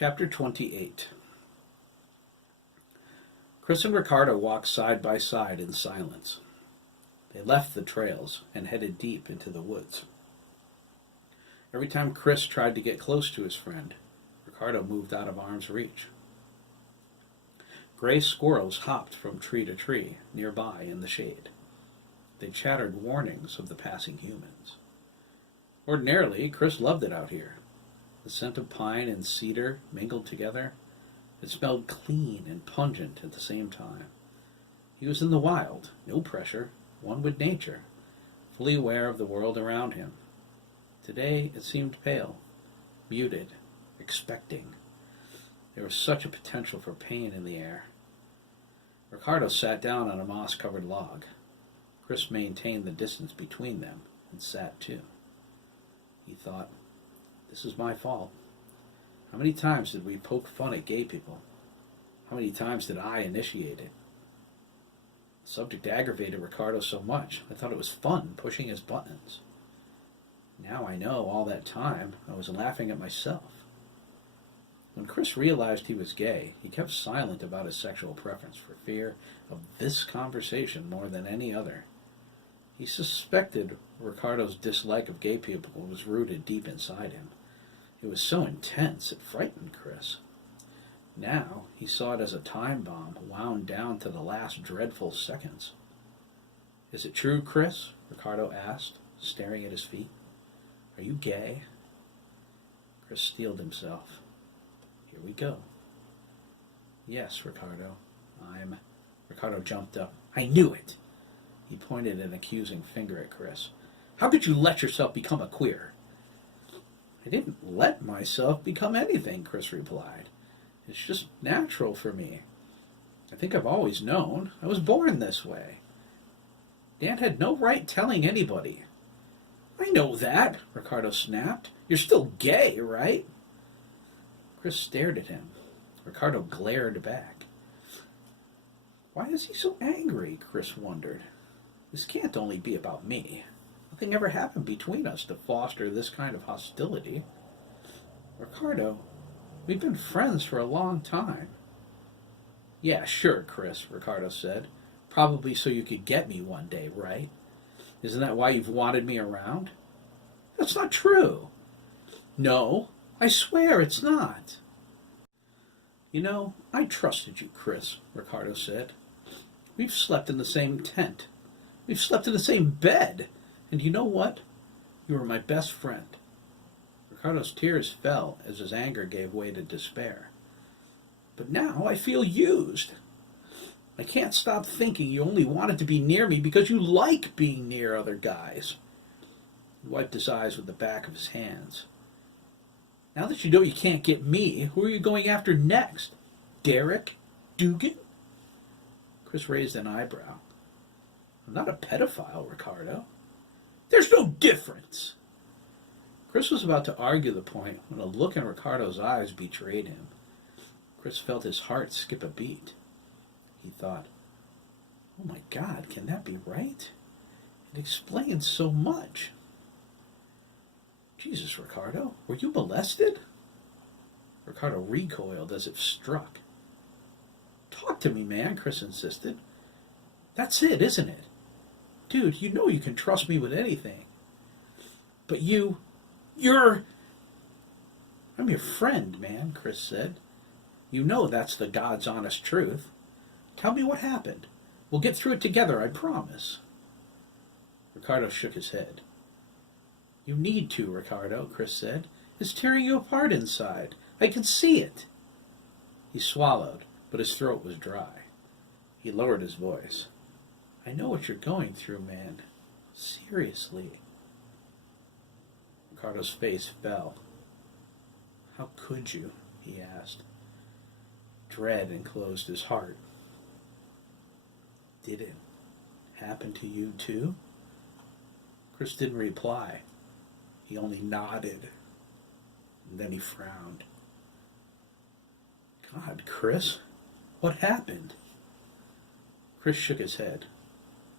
Chapter 28. Chris and Ricardo walked side by side in silence. They left the trails and headed deep into the woods. Every time Chris tried to get close to his friend, Ricardo moved out of arm's reach. Gray squirrels hopped from tree to tree nearby in the shade. They chattered warnings of the passing humans. Ordinarily, Chris loved it out here. The scent of pine and cedar mingled together. It smelled clean and pungent at the same time. He was in the wild, no pressure, one with nature, fully aware of the world around him. Today it seemed pale, muted, expecting. There was such a potential for pain in the air. Ricardo sat down on a moss-covered log. Chris maintained the distance between them and sat too. He thought, "This is my fault. How many times did we poke fun at gay people? How many times did I initiate it?" The subject aggravated Ricardo so much, I thought it was fun pushing his buttons. Now I know all that time I was laughing at myself. When Chris realized he was gay, he kept silent about his sexual preference for fear of this conversation more than any other. He suspected Ricardo's dislike of gay people was rooted deep inside him. It was so intense it frightened Chris. Now he saw it as a time bomb wound down to the last dreadful seconds. "Is it true, Chris?" Ricardo asked, staring at his feet. "Are you gay?" Chris steeled himself. "Here we go." "Yes, Ricardo, I'm..." Ricardo jumped up. "I knew it!" He pointed an accusing finger at Chris. "How could you let yourself become a queer?" "I didn't let myself become anything," Chris replied. "It's just natural for me. I think I've always known. I was born this way. Dad had no right telling anybody." "I know that," Ricardo snapped. "You're still gay, right?" Chris stared at him. Ricardo glared back. Why is he so angry? Chris wondered. This can't only be about me. Nothing ever happened between us to foster this kind of hostility. "Ricardo, we've been friends for a long time." "Yeah, sure, Chris," Ricardo said. "Probably so you could get me one day, right? Isn't that why you've wanted me around?" "That's not true." "No, I swear it's not." "You know, I trusted you, Chris," Ricardo said. "We've slept in the same tent. We've slept in the same bed. And you know what? You were my best friend." Ricardo's tears fell as his anger gave way to despair. "But now I feel used. I can't stop thinking you only wanted to be near me because you like being near other guys." He wiped his eyes with the back of his hands. "Now that you know you can't get me, who are you going after next? Derek? Dougan?" Chris raised an eyebrow. "I'm not a pedophile, Ricardo." "There's no difference." Chris was about to argue the point when a look in Ricardo's eyes betrayed him. Chris felt his heart skip a beat. He thought, "Oh my God, can that be right? It explains so much." "Jesus, Ricardo, were you molested?" Ricardo recoiled as if struck. "Talk to me, man," Chris insisted. "That's it, isn't it? Dude, you know you can trust me with anything." "But you're..." "I'm your friend, man," Chris said. "You know that's the God's honest truth. Tell me what happened. We'll get through it together, I promise." Ricardo shook his head. "You need to, Ricardo," Chris said. "It's tearing you apart inside. I can see it." He swallowed, but his throat was dry. He lowered his voice. "I know what you're going through, man. Seriously." Ricardo's face fell. "How could you?" he asked. Dread enclosed his heart. "Did it happen to you too?" Chris didn't reply. He only nodded, and then he frowned. "God, Chris, what happened?" Chris shook his head.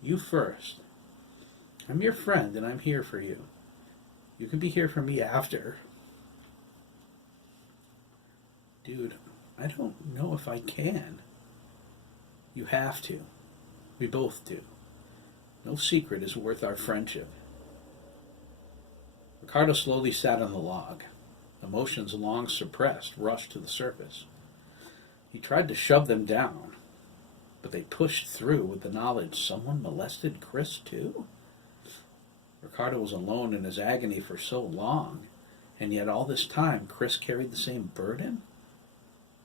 "You first. I'm your friend, and I'm here for you. You can be here for me after." Dude, I don't know if I can. You have to. We both do. No secret is worth our friendship. Ricardo slowly sat on the log. Emotions long suppressed rushed to the surface. He tried to shove them down, but they pushed through with the knowledge someone molested Chris too? Ricardo was alone in his agony for so long, and yet all this time Chris carried the same burden?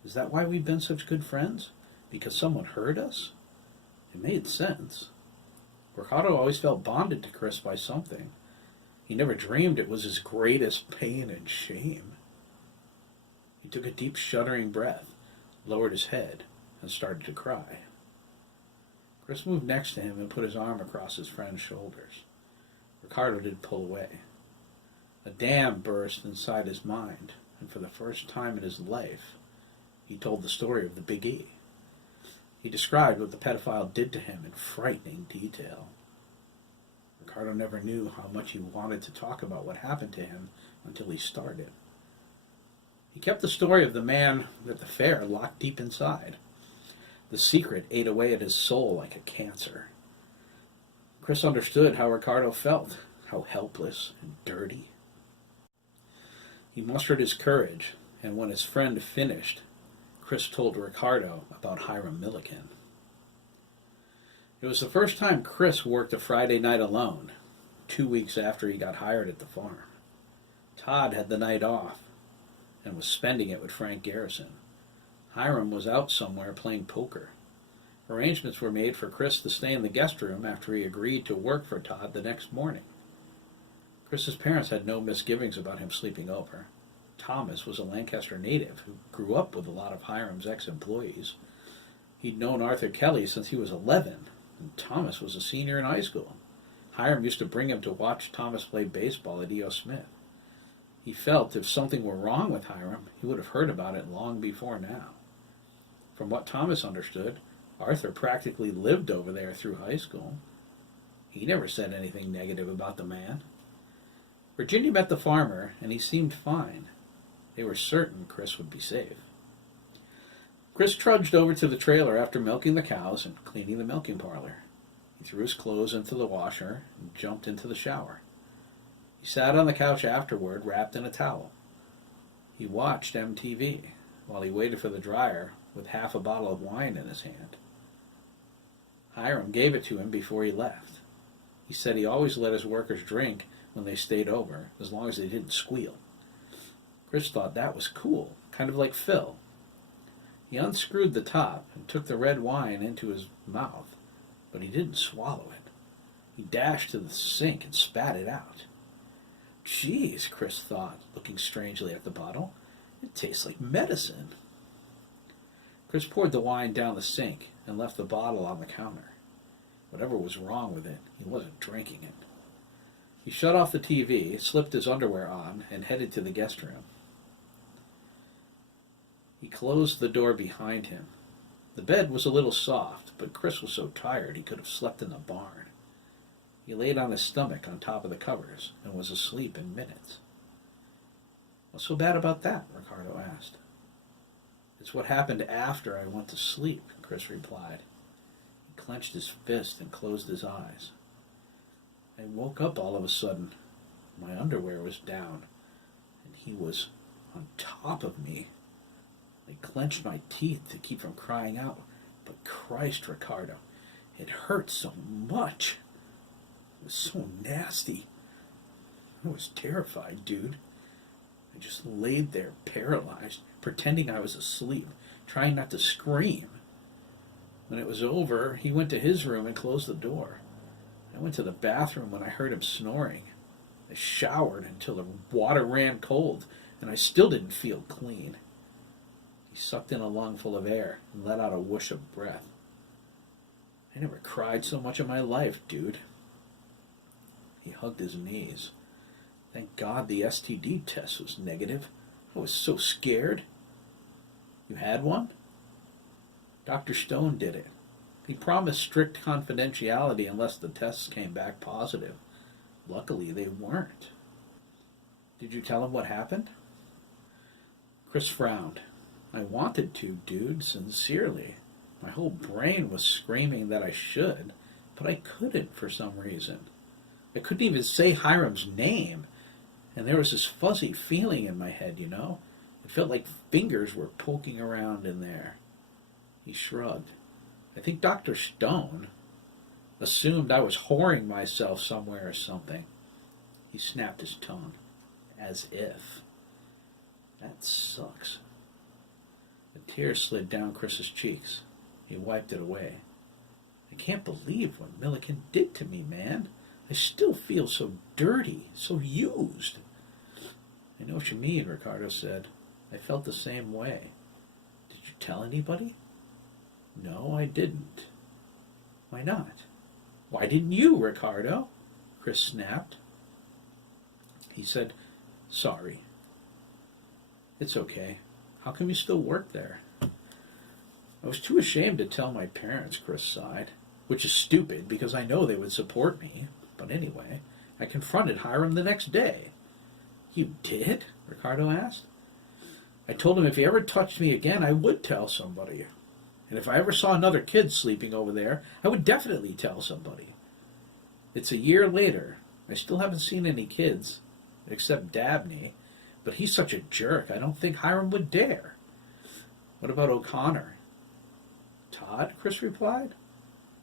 Is that why we've been such good friends? Because someone hurt us? It made sense. Ricardo always felt bonded to Chris by something. He never dreamed it was his greatest pain and shame. He took a deep, shuddering breath, lowered his head, and started to cry. Chris moved next to him and put his arm across his friend's shoulders. Ricardo did pull away. A dam burst inside his mind, and for the first time in his life, he told the story of the Big E. He described what the pedophile did to him in frightening detail. Ricardo never knew how much he wanted to talk about what happened to him until he started. He kept the story of the man at the fair locked deep inside. The secret ate away at his soul like a cancer. Chris understood how Ricardo felt, how helpless and dirty. He mustered his courage, and when his friend finished, Chris told Ricardo about Hiram Milliken. It was the first time Chris worked a Friday night alone, 2 weeks after he got hired at the farm. Todd had the night off and was spending it with Frank Garrison. Hiram was out somewhere playing poker. Arrangements were made for Chris to stay in the guest room after he agreed to work for Todd the next morning. Chris's parents had no misgivings about him sleeping over. Thomas was a Lancaster native who grew up with a lot of Hiram's ex-employees. He'd known Arthur Kelly since he was 11, and Thomas was a senior in high school. Hiram used to bring him to watch Thomas play baseball at E.O. Smith. He felt if something were wrong with Hiram, he would have heard about it long before now. From what Thomas understood, Arthur practically lived over there through high school. He never said anything negative about the man. Virginia met the farmer, and he seemed fine. They were certain Chris would be safe. Chris trudged over to the trailer after milking the cows and cleaning the milking parlor. He threw his clothes into the washer and jumped into the shower. He sat on the couch afterward, wrapped in a towel. He watched MTV while he waited for the dryer with half a bottle of wine in his hand. Hiram gave it to him before he left. He said he always let his workers drink when they stayed over, as long as they didn't squeal. Chris thought that was cool, kind of like Phil. He unscrewed the top and took the red wine into his mouth, but he didn't swallow it. He dashed to the sink and spat it out. Geez, Chris thought, looking strangely at the bottle. It tastes like medicine. Chris poured the wine down the sink and left the bottle on the counter. Whatever was wrong with it, he wasn't drinking it. He shut off the TV, slipped his underwear on, and headed to the guest room. He closed the door behind him. The bed was a little soft, but Chris was so tired he could have slept in the barn. He laid on his stomach on top of the covers and was asleep in minutes. What's so bad about that? Ricardo asked. It's what happened after I went to sleep, Chris replied. He clenched his fist and closed his eyes. I woke up all of a sudden. My underwear was down, and he was on top of me. I clenched my teeth to keep from crying out, but Christ, Ricardo, it hurt so much. It was so nasty. I was terrified, dude. I just laid there paralyzed, pretending I was asleep, trying not to scream. When it was over, he went to his room and closed the door. I went to the bathroom when I heard him snoring. I showered until the water ran cold, and I still didn't feel clean. He sucked in a lungful of air and let out a whoosh of breath. I never cried so much in my life, dude. He hugged his knees. Thank God the STD test was negative. I was so scared. You had one? Dr. Stone did it. He promised strict confidentiality unless the tests came back positive. Luckily, they weren't. Did you tell him what happened? Chris frowned. I wanted to, dude, sincerely. My whole brain was screaming that I should, but I couldn't for some reason. I couldn't even say Hiram's name, and there was this fuzzy feeling in my head, you know? It felt like fingers were poking around in there. He shrugged. I think Dr. Stone assumed I was whoring myself somewhere or something. He snapped his tongue. As if. That sucks. A tear slid down Chris's cheeks. He wiped it away. I can't believe what Milliken did to me, man. I still feel so dirty, so used. I know what you mean, Ricardo said. I felt the same way. Did you tell anybody? No, I didn't. Why not? Why didn't you, Ricardo? Chris snapped. He said, sorry. It's okay. How come you still work there? I was too ashamed to tell my parents, Chris sighed, which is stupid because I know they would support me. But anyway, I confronted Hiram the next day. You did? Ricardo asked. I told him if he ever touched me again, I would tell somebody. And if I ever saw another kid sleeping over there, I would definitely tell somebody. It's a year later. I still haven't seen any kids, except Dabney, but he's such a jerk, I don't think Hiram would dare. What about O'Connor? Todd, Chris replied.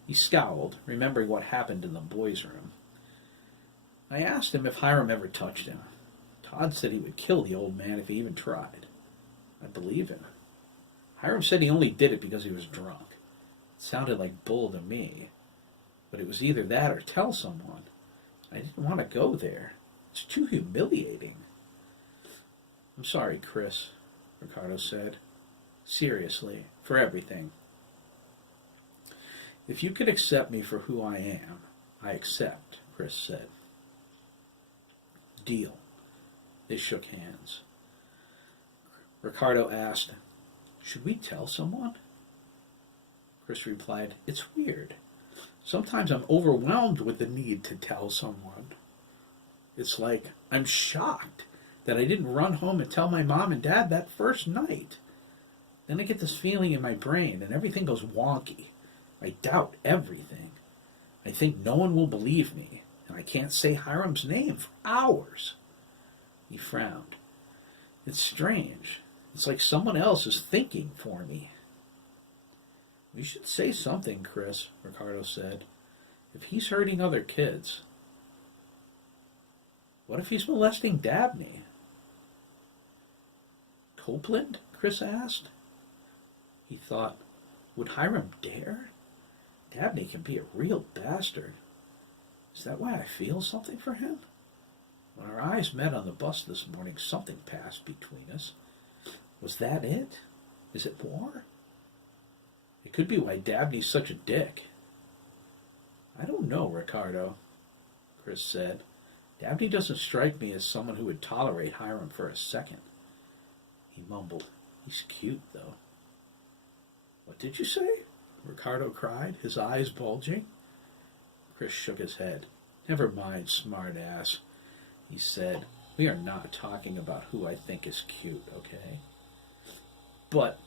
He scowled, remembering what happened in the boys' room. I asked him if Hiram ever touched him. Todd said he would kill the old man if he even tried. I believe him. Hiram said he only did it because he was drunk. It sounded like bull to me. But it was either that or tell someone. I didn't want to go there. It's too humiliating. I'm sorry, Chris, Ricardo said. Seriously, for everything. If you could accept me for who I am, I accept, Chris said. Deal. They shook hands. Ricardo asked, should we tell someone? Chris replied, it's weird. Sometimes I'm overwhelmed with the need to tell someone. It's like I'm shocked that I didn't run home and tell my mom and dad that first night. Then I get this feeling in my brain and everything goes wonky. I doubt everything. I think no one will believe me, and I can't say Hiram's name for hours. He frowned. It's strange. It's like someone else is thinking for me. We should say something, Chris, Ricardo said. If he's hurting other kids, what if he's molesting Dabney? Copeland? Chris asked. He thought, would Hiram dare? Dabney can be a real bastard. Is that why I feel something for him? When our eyes met on the bus this morning, something passed between us. Was that it? Is it more? It could be why Dabney's such a dick. I don't know, Ricardo, Chris said. Dabney doesn't strike me as someone who would tolerate Hiram for a second. He mumbled. He's cute, though. What did you say? Ricardo cried, his eyes bulging. Chris shook his head. Never mind, smart ass, he said. We are not talking about who I think is cute, okay? But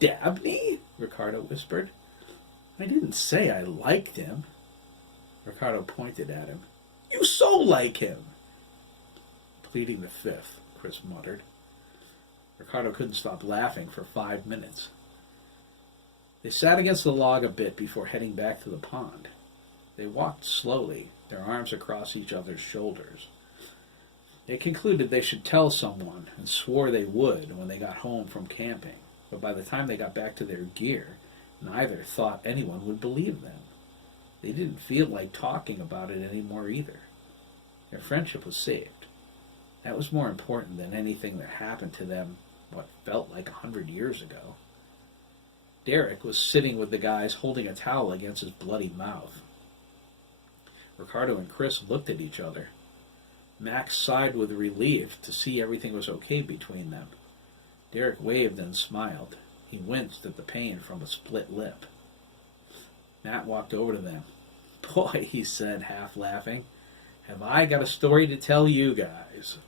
Dabney? Ricardo whispered. I didn't say I liked him. Ricardo pointed at him. You so like him. Pleading the fifth, Chris muttered. Ricardo couldn't stop laughing for 5 minutes. They sat against the log a bit before heading back to the pond. They walked slowly, their arms across each other's shoulders. They concluded they should tell someone and swore they would when they got home from camping, but by the time they got back to their gear, neither thought anyone would believe them. They didn't feel like talking about it anymore either. Their friendship was saved. That was more important than anything that happened to them what felt like 100 years ago. Derek was sitting with the guys holding a towel against his bloody mouth. Ricardo and Chris looked at each other. Max sighed with relief to see everything was okay between them. Derek waved and smiled. He winced at the pain from a split lip. Matt walked over to them. Boy, he said, half laughing, have I got a story to tell you guys.